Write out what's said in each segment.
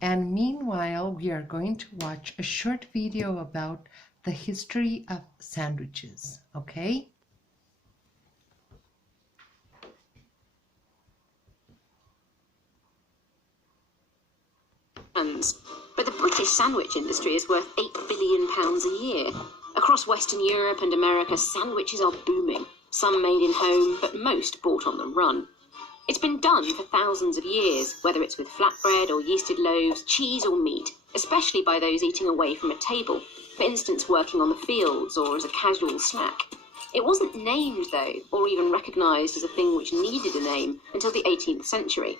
And meanwhile, we are going to watch a short video about the history of sandwiches, okay? But the British sandwich industry is worth £8 billion a year. Across Western Europe and America, sandwiches are booming. Some made in home, but most bought on the run. It's been done for thousands of years, whether it's with flatbread or yeasted loaves, cheese or meat, especially by those eating away from a table, for instance working on the fields or as a casual snack. It wasn't named, though, or even recognised as a thing which needed a name until the 18th century.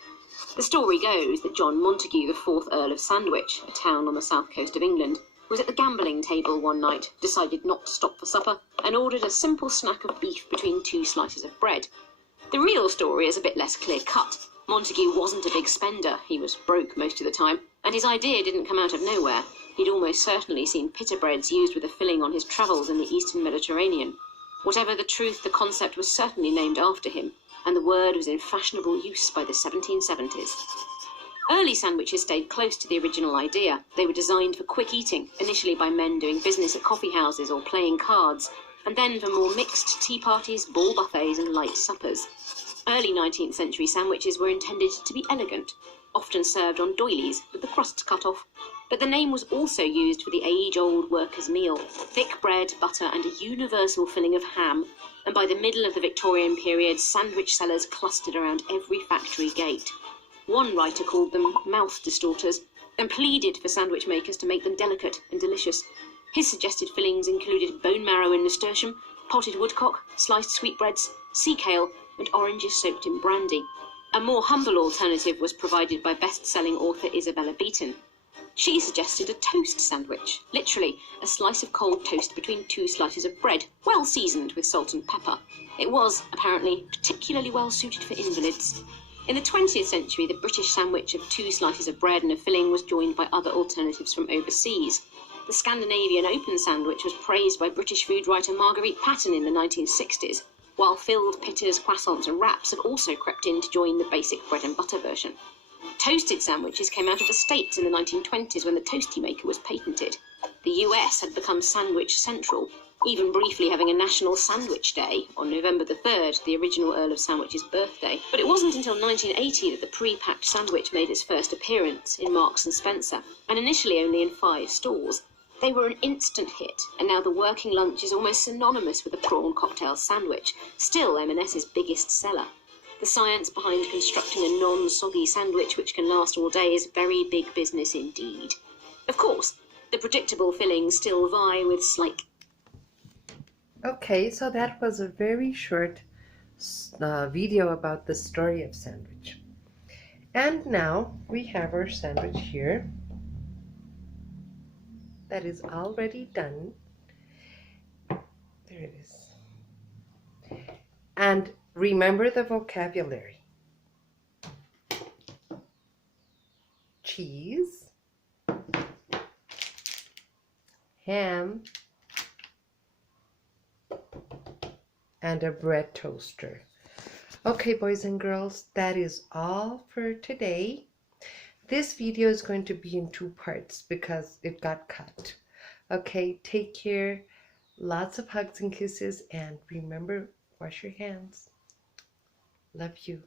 The story goes that John Montagu, the 4th Earl of Sandwich, a town on the south coast of England, was at the gambling table one night, decided not to stop for supper, and ordered a simple snack of beef between 2 slices of bread. The real story is a bit less clear-cut. Montagu wasn't a big spender, he was broke most of the time, and his idea didn't come out of nowhere. He'd almost certainly seen pita breads used with a filling on his travels in the Eastern Mediterranean. Whatever the truth, the concept was certainly named after him, and the word was in fashionable use by the 1770s. Early sandwiches stayed close to the original idea. They were designed for quick eating, initially by men doing business at coffee houses or playing cards, and then for more mixed tea parties, ball buffets and light suppers. Early 19th century sandwiches were intended to be elegant, often served on doilies with the crusts cut off. But the name was also used for the age-old worker's meal, thick bread, butter and a universal filling of ham, and by the middle of the Victorian period, sandwich sellers clustered around every factory gate. One writer called them mouth distorters, and pleaded for sandwich makers to make them delicate and delicious. His suggested fillings included bone marrow and nasturtium, potted woodcock, sliced sweetbreads, sea kale, and oranges soaked in brandy. A more humble alternative was provided by best-selling author Isabella Beeton. She suggested a toast sandwich, literally a slice of cold toast between 2 slices of bread, well seasoned with salt and pepper. It was, apparently, particularly well suited for invalids. In the 20th century, the British sandwich of 2 slices of bread and a filling was joined by other alternatives from overseas. The Scandinavian open sandwich was praised by British food writer Marguerite Patten in the 1960s, while filled pittas, croissants and wraps have also crept in to join the basic bread and butter version. Toasted sandwiches came out of the States in the 1920s when the Toasty Maker was patented. The US had become sandwich central, even briefly having a National Sandwich Day on November the 3rd, the original Earl of Sandwich's birthday. But it wasn't until 1980 that the pre-packed sandwich made its first appearance in Marks and Spencer, and initially only in 5 stores. They were an instant hit, and now the working lunch is almost synonymous with a prawn cocktail sandwich, still M&S's biggest seller. The science behind constructing a non-soggy sandwich which can last all day is very big business indeed. Of course, the predictable fillings still vie with slight... Okay, so that was a very short video about the story of sandwich. And now we have our sandwich here that is already done. There it is. And remember the vocabulary. Cheese, ham, and a bread toaster. Okay, boys and girls, that is all for today. This video is going to be in 2 parts because it got cut. Okay, take care. Lots of hugs and kisses, and remember, wash your hands. Love you.